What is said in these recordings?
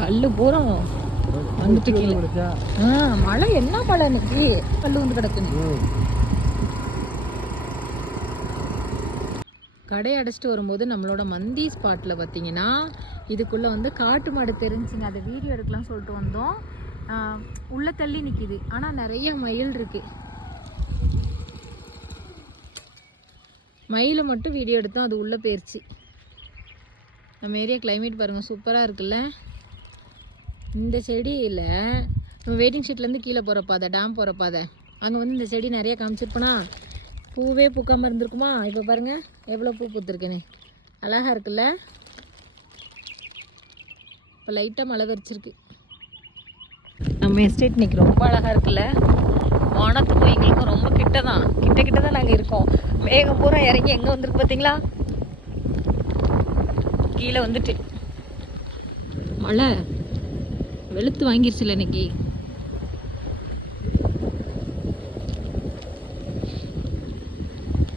கல் பூரா வந்துட்டு கீழே. மழை என்ன மழை இன்னைக்கு, கல் வந்து கிடக்குது. கடை அடைச்சிட்டு வரும்போது நம்மளோட மந்தி ஸ்பாட்டில் பார்த்தீங்கன்னா இதுக்குள்ளே வந்து காட்டு மாடு தெரிஞ்சுங்க. அதை வீடியோ எடுக்கலாம் சொல்லிட்டு வந்தோம். உள்ளே தள்ளி நிற்கிது, ஆனால் நிறைய மயில் இருக்குது. மயிலை மட்டும் வீடியோ எடுத்தோம், அது உள்ளே போயிடுச்சு. நம்ம ஏரியா கிளைமேட் பாருங்கள், சூப்பராக இருக்குல்ல. இந்த செடியில் நம்ம வெயிட்டிங் ஷீட்லேருந்து கீழே போகிற பாதை, டேம் போகிற பாதை, அங்கே வந்து இந்த செடி நிறைய காமிச்சிருப்போனா பூவே பூக்காமல் இருந்திருக்குமா. இப்போ பாருங்கள் எவ்வளோ பூ பூத்துருக்குன்னு, அழகாக இருக்குல்ல. இப்போ லைட்டாக மழை வரிச்சிருக்கு. நம்ம எஸ்டேட் இன்னைக்கு ரொம்ப அழகாக இருக்குல்ல. வானத்துக்கும் எங்களுக்கும் ரொம்ப கிட்ட தான் நாங்கள் இருக்கோம். மேகம் பூரா இறங்கி எங்கே வந்துருக்கு பார்த்தீங்களா, கீழே வந்துட்டு. மழை வெளுத்து வாங்கிருச்சுல இன்னைக்கு.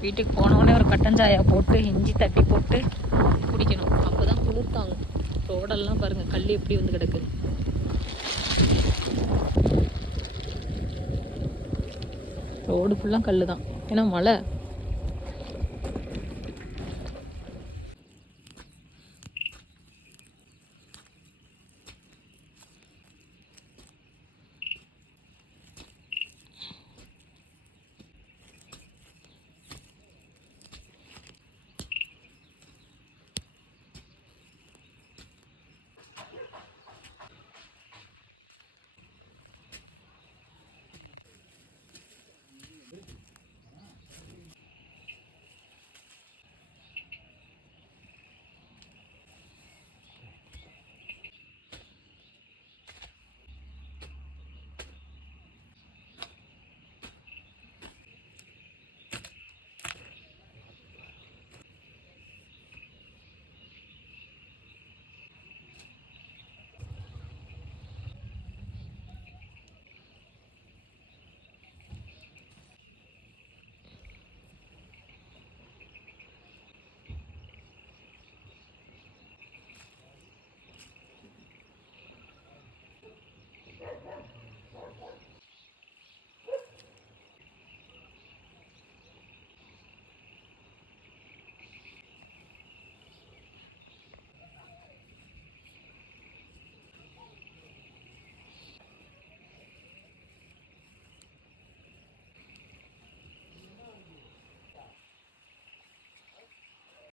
வீட்டுக்கு போனோடனே ஒரு கட்டஞ்சாயா போட்டு இஞ்சி தட்டி போட்டு குடிக்கணும், அப்போ தான் குளிர்த்தாங்க. ரோடெல்லாம் பாருங்கள் கல் எப்படி வந்து கிடக்கு. ரோடு ஃபுல்லாக கல் தான், ஏன்னா மழை.